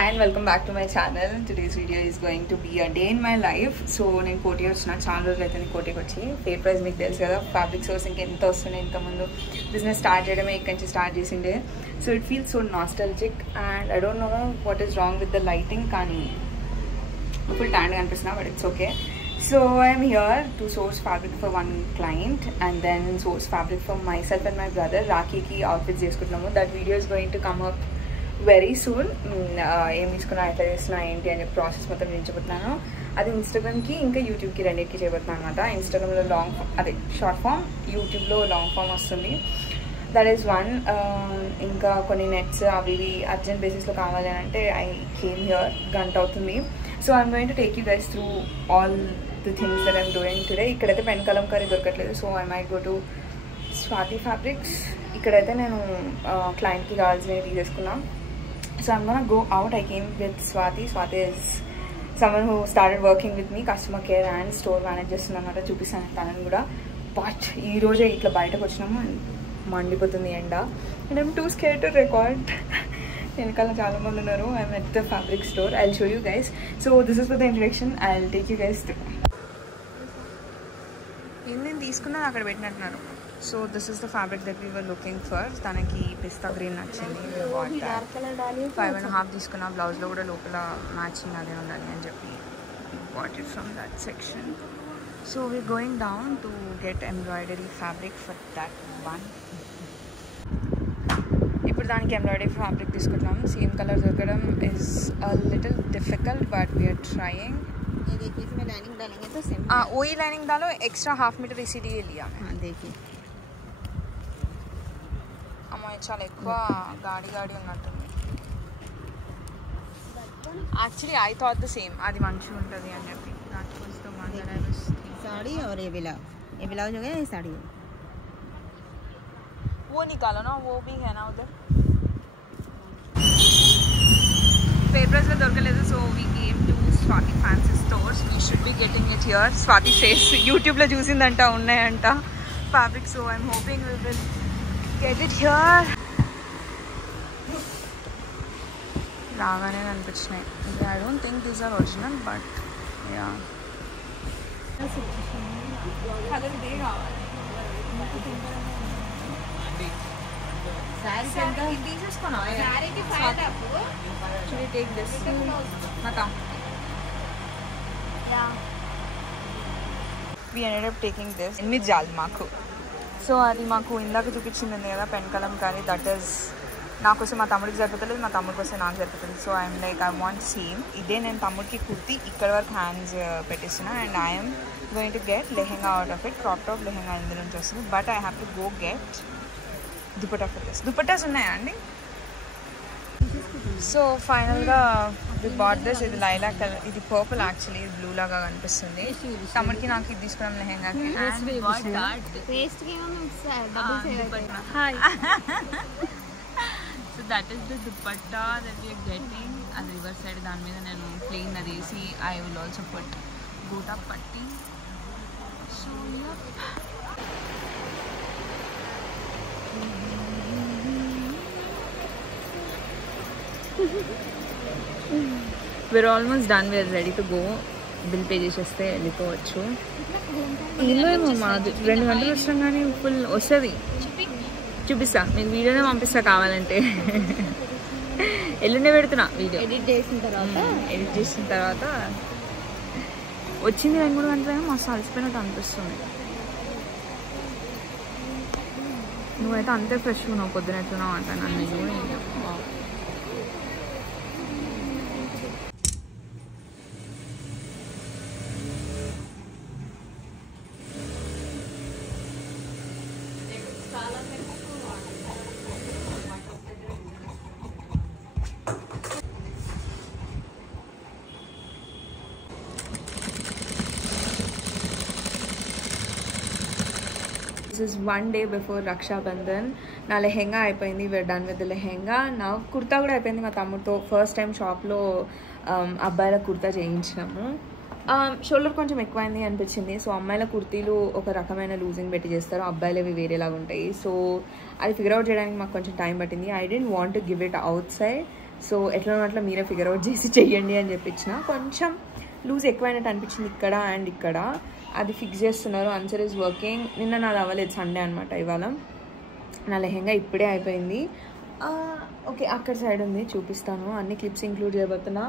Hi and welcome back to my channel. Today's video is going to be a day in my life. So నేను కోటి వచ్చిన చాలా రోజులు అయితే కోటికి వచ్చి ఫేర్ ప్రైస్ మీకు తెలుసు కదా ఫ్యాబ్రిక్ సోర్సింగ్కి ఎంత వస్తున్నాయి ఇంకా ముందు బిజినెస్ స్టార్ట్ చేయడమే ఇక్కడి నుంచి స్టార్ట్ చేసిండే so it feels so nostalgic and I don't know what is wrong with the lighting కానీ ఫుల్ ట్యాన్ కనిపిస్తున్నా but it's okay. So I'm here to source fabric for one client and then source fabric for myself and my brother. Rakhi ki outfits చేసుకుంటున్నాము. That video is going to come up very soon. ఏం తీసుకున్నా ఎట్లా చేస్తున్నా ఏంటి అనే process మొత్తం నేను చెబుతున్నాను. అది ఇన్స్టాగ్రామ్కి ఇంకా యూట్యూబ్కి రెండింటికి చేయబోతున్నాను అనమాట. ఇన్స్టాగ్రామ్లో లాంగ్ ఫామ్ అదే షార్ట్ ఫామ్, యూట్యూబ్లో లాంగ్ ఫామ్ వస్తుంది. That is one. ఇంకా కొన్ని నెట్స్ అవి ఇవి అర్జెంట్ బేసిస్లో కావాలి అని అంటే ఐ కేమ్ హియర్. గంట అవుతుంది. So I'm going to take you guys through all the things that I'm doing today. ఇక్కడైతే పెన్ కలంకారీ దొరకట్లేదు. So I might go to Swathi fabrics. ఇక్కడైతే నేను క్లయింట్కి కావాల్సినవి తీసేసుకున్నాను. So I'm gonna go out. I came with Swati. Swati is someone who started working with me, customer care and store managers annamata చూపిస్తాను తనని కూడా. బట్ ఈ రోజే ఇట్లా బయటకు వచ్చినాము మండిపోతుంది ఎండ and I'm too scared to record. వెనకాల చాలా మంది ఉన్నారు. I'm at the fabric store. I'll show you guys. So this is for the introduction. I'll take you guys through. నేను తీసుకున్నా అక్కడ పెట్టినట్టున్నారు. So this is the fabric that we were looking for. తనకి పిస్తా green నచ్చింది. 5.5 తీసుకున్న బ్లౌజ్లో కూడా లోపల matching అదే ఉండాలి అని చెప్పి bought it from that section. So we're going down to get embroidery fabric for that one. ఇప్పుడు దానికి ఎంబ్రాయిడరీ ఫ్యాబ్రిక్ తీసుకుంటాం. సేమ్ కలర్ దొరకడం is a little difficult but we are trying. ये देखिए इसमें लाइनिंग डालेंगे तो सेम वही लाइनिंग डालो. एक्स्ट्रा 1/2 मीटर इसीलिए लिया मैं. हाँ देखिए అమ్మాయి చాలా ఎక్కువ గాడి ఉన్నట్టుంది. Actually I thought the same అది మంచిగా ఉంటుంది అని చెప్పి. साड़ी और ये ब्लाउज हो गया, ये साड़ी हो. वो निकालो ना, वो भी है ना उधर. फेयर प्राइस में దొరకలేదు. So we came to Swathi fancy stores. We should be getting it here. Swathi ఫేస్ యూట్యూబ్లో చూసిందంట ఉన్నాయంట fabric. So I'm hoping we will get it here. రాగానే కనిపించినాయి. I don't think these are original but yeah. Colour ఇదే కావాలి. తీసేసుకున్నా టేక్ దిస్ మతా. We ended up taking this. 8 జాల్ మాకు. సో అది మాకు ఇందాక చూపించింది కదా పెన్ కలంకారీ. దట్ ఈస్ నా కోసం మా తమ్ముడికి సరిపోతలేదు, మా తమ్ముడికి వస్తే నాకు సరిపోతుంది. So I'm like I want same. ఇదే నేను తమ్ముడికి కుర్తి ఇక్కడ వరకు హ్యాండ్స్ పెట్టిస్తున్నా and I'm going to get lehenga out of it. Crop top lehenga ఇందులో నుంచి వస్తుంది. But I have to go get dupatta for this. Dupattas ఉన్నాయా అండి? సో ఫైనల్గా వి బాట్ దిస్. ఇది లైలాక్ కలర్, ఇది పర్పుల్ యాక్చువల్లీ, ఇది బ్లూ లాగా కనిపిస్తుంది. తమ్ముడికి నాకు ఇది తీసుకున్నాం లెహెంగాకి. So that is the dupatta that we're getting. అది రివర్స్ సైడ్, దాని మీద నేను ప్లెయిన్ అది వేసి ఐ విల్ ఆల్సో పుట్ గూటా పట్టి. So we're almost done. We're ready to go. Bill pay చేసేస్తే వెళ్ళిపోవచ్చు. ఇల్లు ఏమో మాది 2 గంటలు వస్తాం కానీ ఫుల్ వస్తుంది. చూపిస్తా మీకు, వీడియోనే పంపిస్తా కావాలంటే. ఎల్లుండే పెడుతున్నా వీడియో. ఎడిట్ చేసిన తర్వాత వచ్చింది 2-3 గంటలు. మస్తు అలసిపోయినట్టు అనిపిస్తుంది. నువ్వైతే అంతే ఫ్రెష్ ఉన్నావు, పొద్దునెట్టున్నావు అంట నన్ను. This is one day before Raksha Bandhan. నా లెహెంగా అయిపోయింది. we're done with the lehenga. నా కుర్తా కూడా అయిపోయింది. మా తమ్ముడితో ఫస్ట్ టైం షాప్లో అబ్బాయిల కుర్తా చేయించినాము. షోల్డర్ కొంచెం ఎక్కువైంది అనిపించింది. సో అమ్మాయిల కుర్తీలు ఒక రకమైన లూజింగ్ పెట్టి చేస్తారు, అబ్బాయిలవి వేరేలాగా ఉంటాయి. సో అది ఫిగర్ అవుట్ చేయడానికి మాకు కొంచెం టైం పట్టింది. I don't want to give it outside so ఎట్లా అట్లా మీరే ఫిగర్ అవుట్ చేసి చెయ్యండి అని చెప్పించిన. కొంచెం లూజ్ ఎక్కువైనట్టు అనిపించింది ఇక్కడ అండ్ ఇక్కడ, అది ఫిక్స్ చేస్తున్నారు. Answer is working. నిన్న నాది అవ్వలేదు, సండే అనమాట. ఇవాళ నా లెహెంగా ఇప్పుడే అయిపోయింది. ఓకే, అక్కడ సైడ్ ఉంది, చూపిస్తాను. అన్ని క్లిప్స్ ఇంక్లూడ్ చేయబోతున్నా.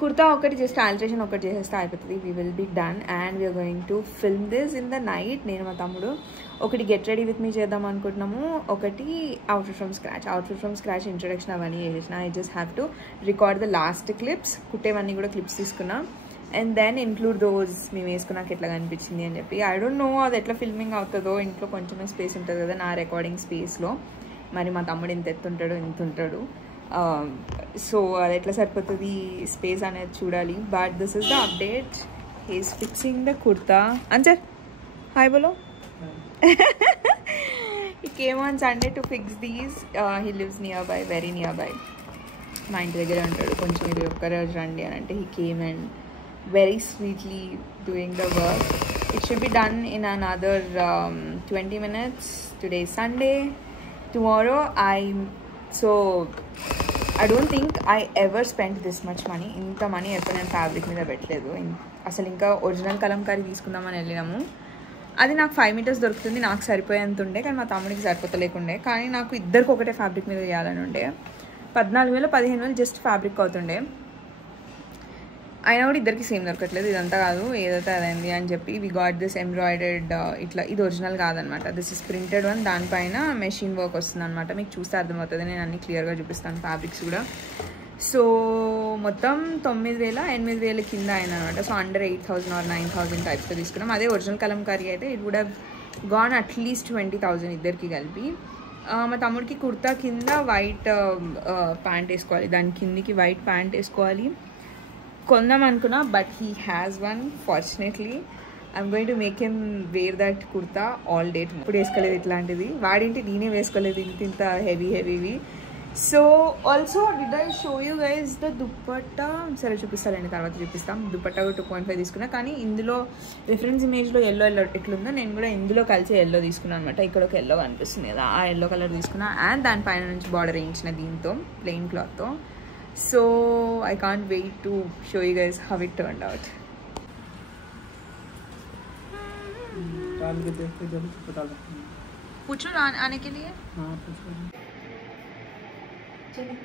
కుర్తా ఒకటి జస్ట్ ఆల్టరేషన్ ఒకటి చేసేస్తే అయిపోతుంది. We will be done and we're going to film this in the night. నేను మా తమ్ముడు ఒకటి గెట్ రెడీ విత్ మీ చేద్దాం అనుకుంటున్నాము, ఒకటి outfit from scratch. Outfit from scratch introduction అవన్నీ చేసేసిన. I just have to record the last clips. కుట్టేవన్నీ కూడా క్లిప్స్ తీసుకున్నా అండ్ దెన్ ఇంక్లూడ్ దోస్ మేము వేసుకున్నాక ఎట్లా కనిపించింది అని చెప్పి. ఐ డోంట్ నో అది ఎట్లా ఫిల్మింగ్ అవుతుందో. ఇంట్లో కొంచెమే స్పేస్ ఉంటుంది కదా నా రికార్డింగ్ స్పేస్లో. మరి మా తమ్ముడు ఇంత ఎత్తుంటాడు, ఇంత ఉంటాడు. సో అది ఎట్లా సరిపోతుంది స్పేస్ అనేది చూడాలి. But this is the update. He's fixing the kurta. Answer hi బోలో. He came on Sunday to fix these. He lives nearby, very nearby. మా ఇంటి దగ్గరే ఉంటాడు. కొంచెం ఇది ఒక్కరోజు రండి అని అంటే he came and very sweetly doing the work. It should be done in another 20 minutes. Today is Sunday. Tomorrow I don't think I ever spent this much money. ఇంత మనీ ఎప్పుడు నేను ఫ్యాబ్రిక్ మీద పెట్టలేదు అసలు. ఇంకా ఒరిజినల్ కలంకారీ తీసుకుందామని వెళ్ళినాము. అది నాకు 5 మీటర్స్ దొరుకుతుంది, నాకు సరిపోయేంత ఉండే. కానీ మా తమ్ముడికి సరిపోతలేకుండే. కానీ నాకు ఇద్దరికి ఒకటే ఫ్యాబ్రిక్ మీద చేయాలని ఉండే. 14,000 15,000 జస్ట్ ఫ్యాబ్రిక్ అవుతుండే. అయినా కూడా ఇద్దరికి సేమ్ దొరకట్లేదు. ఇదంతా కాదు, ఏదైతే అదైంది అని చెప్పి వి గాట్ దిస్ ఎంబ్రాయిడర్డ్. ఇట్లా ఇది ఒరిజినల్ కాదనమాట, దిస్ ఇస్ ప్రింటెడ్ వన్. దానిపైన మెషిన్ వర్క్ వస్తుంది అనమాట. మీకు చూస్తే అర్థమవుతుంది, నేను అన్ని క్లియర్గా చూపిస్తాను ఫ్యాబ్రిక్స్ కూడా. సో మొత్తం 9,000 8,000 కింద అయింది అనమాట. సో అండర్ 8,000 ఆర్ 9,000 టైప్స్తో తీసుకున్నాం. అదే ఒరిజినల్ కలంకారీ అయితే it would have gone at least 20,000 ఇద్దరికి కలిపి. మా తమ్ముడికి కుర్తా కింద వైట్ ప్యాంట్ వేసుకోవాలి, దాని కిందికి వైట్ ప్యాంట్ వేసుకోవాలి. కొందాం అనుకున్నా but he has one. Fortunately I'm going to make him wear that kurta all day. ఇప్పుడు వేసుకోలేదు ఇట్లాంటిది, వాడింటి నేనే వేసుకోలేదు ఇంత హెవీవి. So also did I show you guys the dupatta? సరే చూపిస్తానండి, తర్వాత చూపిస్తాం. దుప్పట్టా కూడా 2.5 తీసుకున్నా. కానీ ఇందులో రిఫరెన్స్ ఇమేజ్లో ఎల్లో ఎట్లుందో నేను కూడా ఇందులో కలిసి ఎల్లో తీసుకున్నాను అనమాట. ఇక్కడ ఒక ఎల్లో కనిపిస్తుంది కదా, ఆ ఎల్లో కలర్ తీసుకున్నా. అండ్ దానిపైన నుంచి బార్డర్ వేయించిన దీంతో ప్లెయిన్ క్లాత్తో. So I can't wait to show you guys how it turned out. पूछो आने के लिए? हाँ पूछो. चलिए